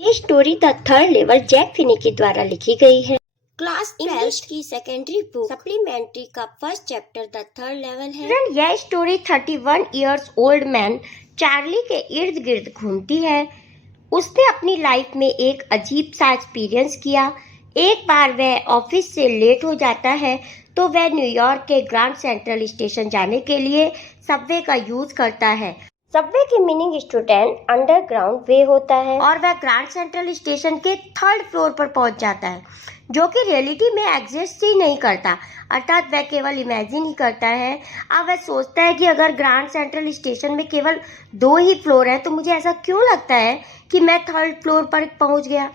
ये story the third level Jack Finney के द्वारा लिखी गई है। क्लास इंग्लिश की सेकेंडरी बुक सप्लीमेंट्री का first chapter the third level है। यह story 31 years old man Charlie के इर्द गिर्द घूमती है। उसने अपनी लाइफ में एक अजीब सा एक्सपीरियंस किया। एक बार वह ऑफिस से लेट हो जाता है तो वह न्यूयॉर्क के ग्रैंड सेंट्रल स्टेशन जाने के लिए सबवे का यूज करता है। सबवे की मीनिंग स्टूडेंट अंडरग्राउंड वे होता है और वह ग्रैंड सेंट्रल स्टेशन के थर्ड फ्लोर पर पहुंच जाता है, जो कि रियलिटी में एग्जिस्ट ही नहीं करता, अर्थात वह केवल इमेजिन ही करता है। अब वह सोचता है कि अगर ग्रैंड सेंट्रल स्टेशन में केवल 2 ही फ्लोर हैं तो मुझे ऐसा क्यों लगता है कि मैं थर्ड फ्लोर पर पहुंच गया।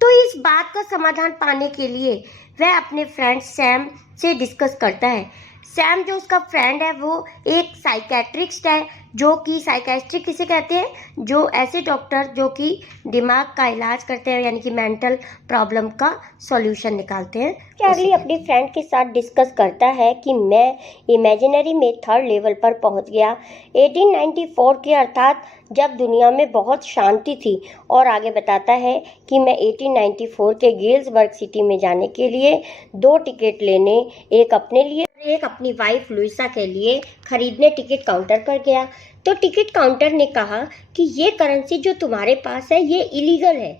तो इस बात का समाधान पाने के लिए वह अपने फ्रेंड सैम से डिस्कस करता है। सैम जो उसका फ्रेंड है वो एक साइकेट्रिस्ट है, जो कि साइकेट्रिक किसे कहते हैं, जो ऐसे डॉक्टर जो कि दिमाग का इलाज करते हैं, यानी कि मेंटल प्रॉब्लम का सॉल्यूशन निकालते हैं। चार्ली अपनी फ्रेंड के साथ डिस्कस करता है कि मैं इमेजिनरी में थर्ड लेवल पर पहुंच गया 1894 के, अर्थात जब दुनिया में बहुत शांति थी, और आगे बताता है कि मैं 1894 के गेल्सबर्ग सिटी में जाने के लिए 2 टिकट लेने, एक अपने लिए एक अपनी वाइफ लुइसा के लिए खरीदने टिकट काउंटर पर गया। तो टिकट काउंटर ने कहा कि ये करेंसी जो तुम्हारे पास है ये इलीगल है,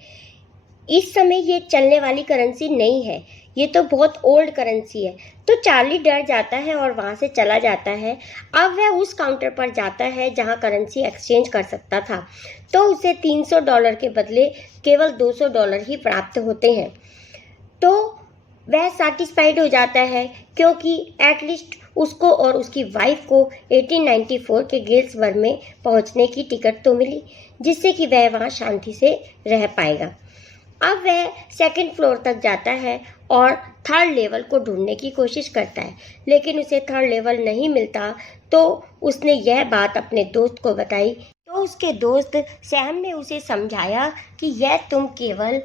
इस समय ये चलने वाली करेंसी नहीं है, ये तो बहुत ओल्ड करेंसी है। तो चार्ली डर जाता है और वहाँ से चला जाता है। अब वह उस काउंटर पर जाता है जहाँ करेंसी एक्सचेंज कर सकता था, तो उसे $300 के बदले केवल $200 ही प्राप्त होते हैं। तो वह सैटिस्फाइड हो जाता है, क्योंकि एटलीस्ट उसको और उसकी वाइफ को 1894 के गेल्सबर्ग में पहुंचने की टिकट तो मिली, जिससे कि वह वहां शांति से रह पाएगा। अब वह सेकंड फ्लोर तक जाता है और थर्ड लेवल को ढूंढने की कोशिश करता है, लेकिन उसे थर्ड लेवल नहीं मिलता। तो उसने यह बात अपने दोस्त को बताई, तो उसके दोस्त सैम ने उसे समझाया कि यह तुम केवल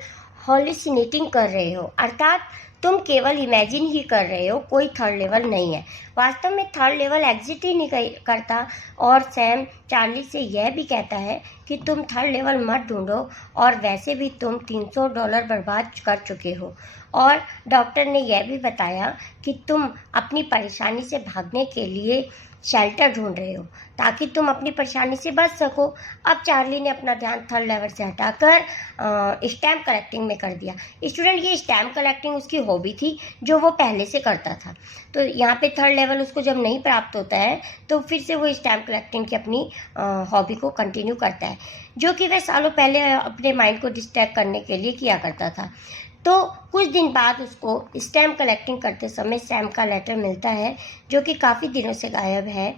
हॉल्यूसिनेटिंग कर रहे हो, अर्थात तुम केवल इमेजिन ही कर रहे हो, कोई थर्ड लेवल नहीं है, वास्तव में थर्ड लेवल एग्जिट ही नहीं करता। और सैम चार्ली से यह भी कहता है कि तुम थर्ड लेवल मत ढूंढो, और वैसे भी तुम $300 बर्बाद कर चुके हो। और डॉक्टर ने यह भी बताया कि तुम अपनी परेशानी से भागने के लिए शेल्टर ढूंढ रहे हो, ताकि तुम अपनी परेशानी से बच सको। अब चार्ली ने अपना ध्यान थर्ड लेवल से हटाकर स्टैम्प कलेक्टिंग में कर दिया। स्टूडेंट, ये स्टैम्प कलेक्टिंग उसकी हॉबी थी जो वो पहले से करता था। तो यहाँ पे थर्ड लेवल उसको जब नहीं प्राप्त होता है तो फिर से वो स्टैम्प कलेक्टिंग की अपनी हॉबी को कंटिन्यू करता है, जो कि वह सालों पहले अपने माइंड को डिस्ट्रैक्ट करने के लिए किया करता था। तो कुछ दिन बाद उसको स्टैम्प कलेक्टिंग करते समय सैम का लेटर मिलता है, जो कि काफ़ी दिनों से गायब है।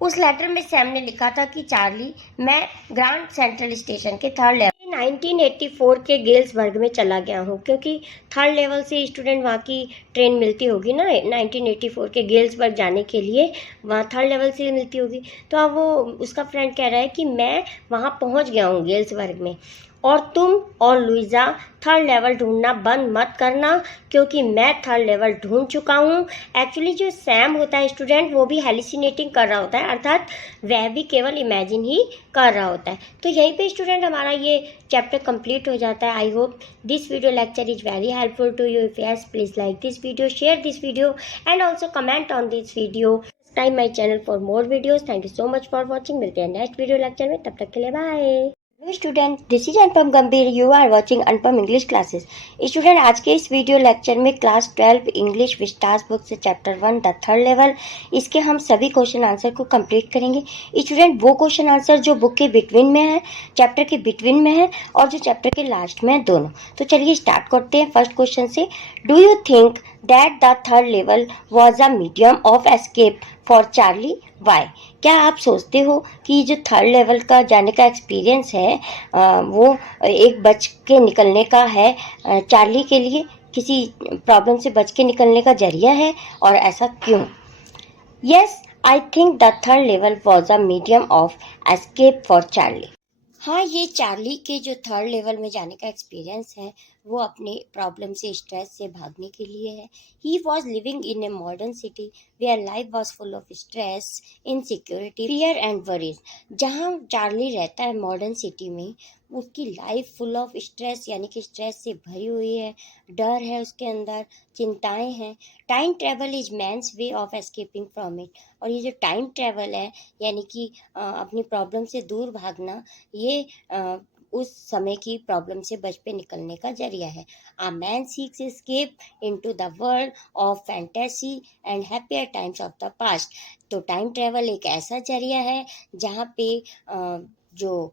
उस लेटर में सैम ने लिखा था कि चार्ली, मैं ग्रैंड सेंट्रल स्टेशन के थर्ड लेवल 1984 के गेल्सबर्ग में चला गया हूँ, क्योंकि थर्ड लेवल से स्टूडेंट वहाँ की ट्रेन मिलती होगी ना 1984 के गेल्सबर्ग जाने के लिए, वहाँ थर्ड लेवल से मिलती होगी। तो अब वो उसका फ्रेंड कह रहा है कि मैं वहाँ पहुँच गया हूँ गेल्सबर्ग में, और तुम और लुइजा थर्ड लेवल ढूंढना बंद मत करना, क्योंकि मैं थर्ड लेवल ढूंढ चुका हूँ। एक्चुअली जो सैम होता है स्टूडेंट, वो भी हेलिसिनेटिंग कर रहा होता है, अर्थात वह भी केवल इमेजिन ही कर रहा होता है। तो यहीं पे स्टूडेंट हमारा ये चैप्टर कंप्लीट हो जाता है। I hope this video lecture is very helpful to you. If yes, please like this video, share this video and also comment on this video. Subscribe my channel for more videos. Thank you so much for watching. मिलते हैं next video lecture में, तब तक के लिए bye. Student, this is Anupam Gambhir, you are watching Anupam English classes. Student, आज के इस वीडियो लेक्चर में क्लास 12 इंग्लिश विस्टास बुक से चैप्टर 1 द थर्ड लेवल, इसके हम सभी क्वेश्चन आंसर को कंप्लीट करेंगे। स्टूडेंट, वो क्वेश्चन आंसर जो बुक के बिटवीन में है, चैप्टर के बिटवीन में है, और जो चैप्टर के लास्ट में है, दोनों। तो चलिए स्टार्ट करते हैं फर्स्ट क्वेश्चन से। Do you think that the third level was a medium of escape for Charlie? Why? क्या आप सोचते हो कि जो थर्ड लेवल का जाने का एक्सपीरियंस है वो एक बच के निकलने का है, चार्ली के लिए किसी प्रॉब्लम से बच के निकलने का जरिया है, और ऐसा क्यों? Yes, I think the third level was a medium of escape for Charlie. हाँ, ये चार्ली के जो थर्ड लेवल में जाने का एक्सपीरियंस है वो अपने प्रॉब्लम से, स्ट्रेस से भागने के लिए है। He was living in a modern city where life was full of stress, insecurity, fear and worries. जहाँ चार्ली रहता है मॉडर्न सिटी में, उसकी लाइफ फुल ऑफ स्ट्रेस यानी कि स्ट्रेस से भरी हुई है, डर है उसके अंदर, चिंताएं हैं। Time travel is man's way of escaping from it. और ये जो टाइम ट्रेवल है यानी कि अपनी प्रॉब्लम से दूर भागना, ये उस समय की प्रॉब्लम से बच पे निकलने का जरिया है। A man seeks escape into the world of fantasy and happier times of the past। तो टाइम ट्रेवल एक ऐसा जरिया है जहाँ पे जो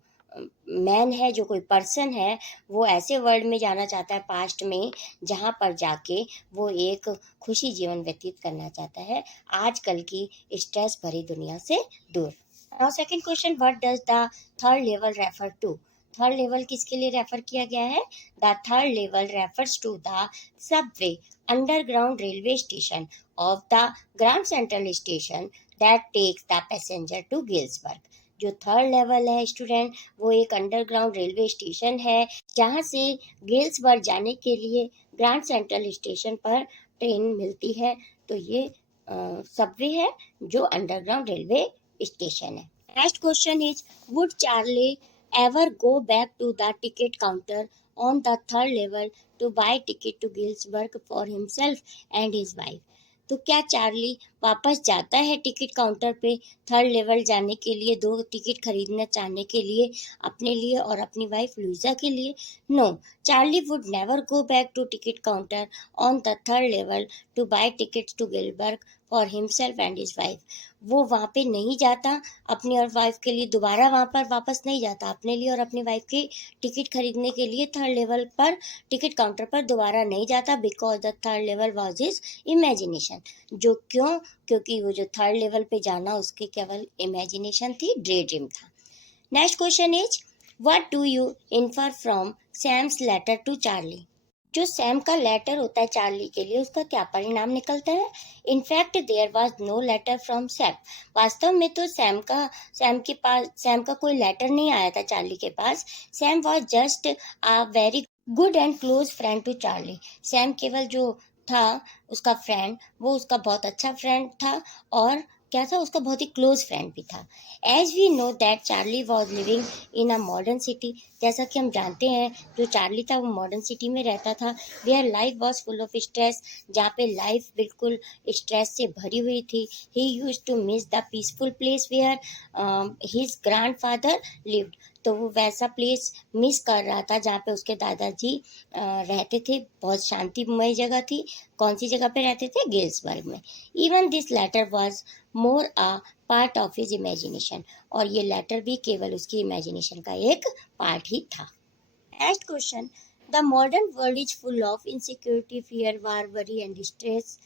मैन है, जो कोई पर्सन है, वो ऐसे वर्ल्ड में जाना चाहता है पास्ट में, जहाँ पर जाके वो एक खुशी जीवन व्यतीत करना चाहता है आजकल की स्ट्रेस भरी दुनिया से दूर। Now second question, what does the third level refer to. Third level किसके लिए रेफर किया गया है? The third level refers to the subway underground railway station of the Grand Central Station that takes the passenger to Galesburg. जो third level है student, वो एक underground railway station है जहाँ से गिल्सबर्ग जाने के लिए ग्रैंड सेंट्रल स्टेशन पर ट्रेन मिलती है। तो ये सबवे है जो अंडरग्राउंड रेलवे स्टेशन है। Next question is, would Charlie ever go back to the ticket counter on the third level to buy ticket to Gilsburg for himself and his wife। तो क्या Charlie वापस जाता है ticket counter पे third level जाने के लिए, दो टिकट खरीदना चाहने के लिए, अपने लिए और अपनी वाइफ लुइजा के लिए? No, Charlie would never go back to ticket counter on the third level to buy tickets to Galesburg for himself and his wife. वो वहाँ पे नहीं जाता अपनी और वाइफ के लिए, दोबारा वहाँ पर वापस नहीं जाता अपने लिए और अपनी वाइफ की टिकट खरीदने के लिए थर्ड लेवल पर टिकट काउंटर पर दोबारा नहीं जाता, because the third level was his imagination. जो क्योंकि वो जो थर्ड लेवल पे जाना उसकी केवल इमेजिनेशन थी, ड्रे ड्रीम था। Next question is, what do you infer from Sam's letter to Charlie. जो सैम का लेटर होता है चार्ली के लिए, उसका क्या परिणाम निकलता है? In fact there was no letter from Sam. वास्तव में तो सैम का कोई लेटर नहीं आया था चार्ली के पास। Sam was just a very good and close friend to Charlie. Sam केवल जो था उसका फ्रेंड, वो उसका बहुत अच्छा फ्रेंड था और क्या था, उसका बहुत ही क्लोज फ्रेंड भी था। As we know that Charlie was living in a modern city. जैसा कि हम जानते हैं जो चार्ली था वो मॉडर्न सिटी में रहता था। Where life was full of stress, जहाँ पे लाइफ बिल्कुल स्ट्रेस से भरी हुई थी। He used to miss the peaceful place where his grandfather lived. तो वो वैसा प्लेस मिस कर रहा था जहाँ पे उसके दादाजी रहते थे। बहुत शांतिमय जगह थी। कौन सी जगह पे रहते थे? गिल्सबर्ग में। Even this letter was more a part of his imagination. और ये लेटर भी केवल उसकी इमेजिनेशन का एक पार्ट ही था। Next question, the modern world is full of insecurity, fear, war, worry and stress.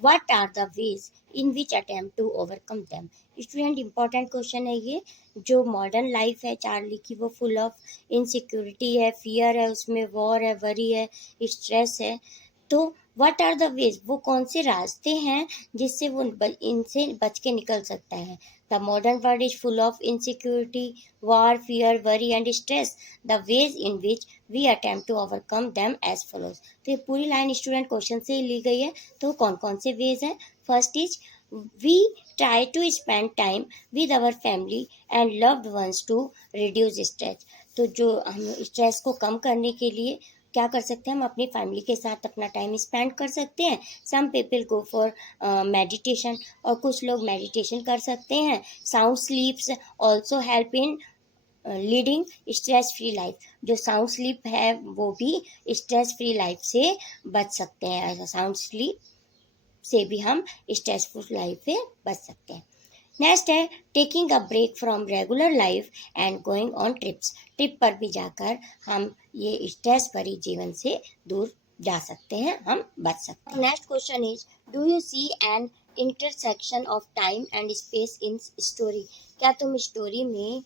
What are the ways in which attempt to overcome them? Student, important question है ये। जो मॉडर्न लाइफ है Charlie की, वो full of insecurity है, fear है, उसमें war है, वरी है, स्ट्रेस है। तो व्हाट आर द वेज, वो कौन से रास्ते हैं जिससे वो इनसे बच के निकल सकता है? The modern world is full of insecurity, war, fear, worry and stress. The ways in which we attempt to overcome them as follows. तो ये पूरी लाइन स्टूडेंट क्वेश्चन से ही ली गई है। तो कौन कौन से वेज हैं? First is, we try to spend time with our family and loved ones to reduce stress. तो जो हम स्ट्रेस को कम करने के लिए क्या कर सकते हैं? हम अपनी फैमिली के साथ अपना टाइम स्पेंड कर सकते हैं। Some people go for meditation, और कुछ लोग मेडिटेशन कर सकते हैं। Sound sleeps also help in leading stress free life. जो साउंड स्लीप है वो भी स्ट्रेस फ्री लाइफ से बच सकते हैं। ऐसा साउंड स्लीप से भी हम स्ट्रेसफुल लाइफ से बच सकते हैं। नेक्स्ट है taking a break from regular life and going on trips. Trip पर भी जाकर हम ये स्ट्रेस भरी जीवन से दूर जा सकते हैं, हम बच सकते हैं। Next question is, do you see an intersection of time and space in story. क्या तुम स्टोरी में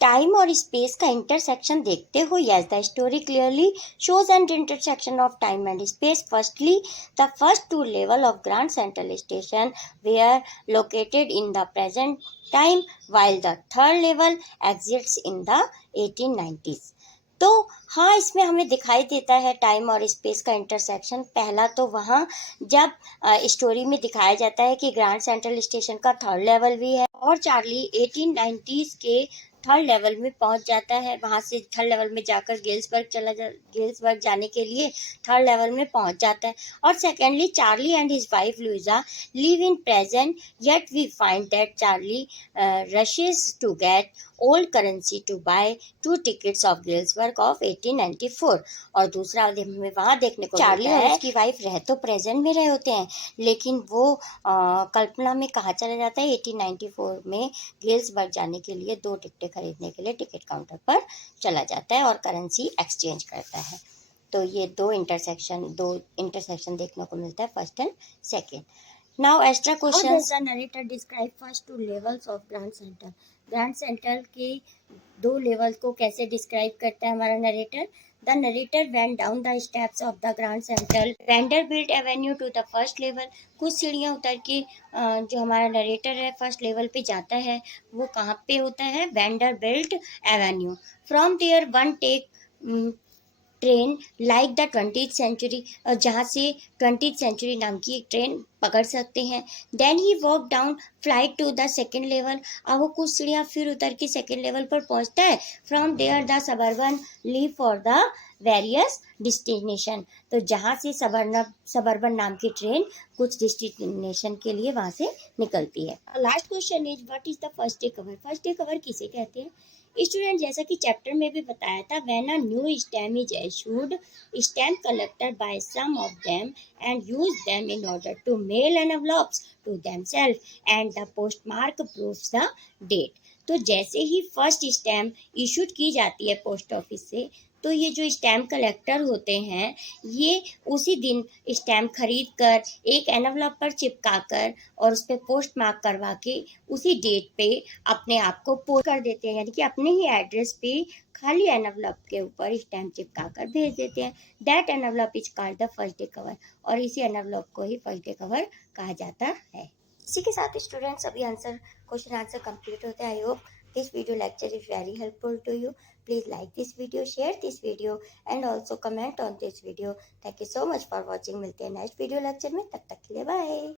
टाइम और स्पेस का इंटरसेक्शन देखते हो? Yes, the story clearly shows an intersection of time and space. Firstly, the first two levels of Grand Central Station were located in the present time, while the third level exists in the 1890s. तो हाँ, इसमें हमें दिखाई देता है time और space का intersection. पहला तो वहाँ जब स्टोरी में दिखाया जाता है कि ग्रैंड सेंट्रल स्टेशन का थर्ड लेवल भी है और चार्ली 1890s के थर्ड लेवल में पहुंच जाता है। वहां से थर्ड लेवल में जाकर गेल्सबर्ग जाने के लिए थर्ड लेवल में पहुंच जाता है। और secondly Charlie and his wife Louisa live in present, yet we find that Charlie rushes to get old currency to buy 2 tickets of Galesburg of 1894। और दूसरा हमें वहां देखने को चार्ली और उसकी वाइफ रह तो प्रेजेंट में रहे होते हैं, लेकिन वो कल्पना में कहाँ चला जाता है, 1894 में गेल्सबर्ग जाने के लिए 2 टिकटें खरीदने के लिए टिकट काउंटर पर चला जाता है और करेंसी एक्सचेंज करता है। तो ये दो इंटरसेक्शन देखने को मिलता है, first and second. Now extra questions. How does the narrator describe first 2 levels of Grand Central? Grand Central के 2 लेवल को कैसे डिस्क्राइब करता है हमारा narrator? The narrator went down the steps of the Grand Central Vanderbilt Avenue to the first level. कुछ सीढ़ियाँ उतर के जो हमारा नरेटर है फर्स्ट लेवल पे जाता है, वो कहाँ पे होता है? Vanderbilt Avenue. From there one take train like the 20th century, जहाँ से 20th सेंचुरी नाम की एक ट्रेन पकड़ सकते हैं। Then he walk down flight to the second level. अब वो कुछ सीढ़ियाँ फिर उतर के सेकेंड लेवल पर पहुँचता है। From there the suburban leave for the various destination. तो जहाँ से सबर्बन नाम की ट्रेन कुछ डेस्टिनेशन के लिए वहाँ से निकलती है। Last question is what is the first day cover? First day cover किसे कहते हैं? स्टूडेंट, जैसा कि चैप्टर में भी बताया था, when a new stamp is issued, stamp collector buy some of them and use them in order to mail envelopes to themselves and the postmark proves the date. तो जैसे ही फर्स्ट स्टैम्प इशूड की जाती है post office से, तो ये जो stamp collector होते हैं, ये उसी दिन स्टैम्प खरीद कर एक एनवलप पर चिपका कर और उस पर पोस्ट मार्क करवा के उसी डेट पे अपने आप को पोस्ट कर देते हैं, यानी कि अपने ही एड्रेस पे खाली एनवलप के ऊपर स्टैम्प चिपका कर भेज देते हैं। That envelope is called the first day cover, और इसी एनवलप को ही फर्स्ट डे कवर कहा जाता है। इसी के साथ स्टूडेंट्स अभी क्वेश्चन आंसर कंप्लीट होते हैं। I hope this video lecture is very helpful to you. Please like this video, share this video and also comment on this video. Thank you so much for watching. मिलते हैं next video lecture में, तब तक के लिए bye.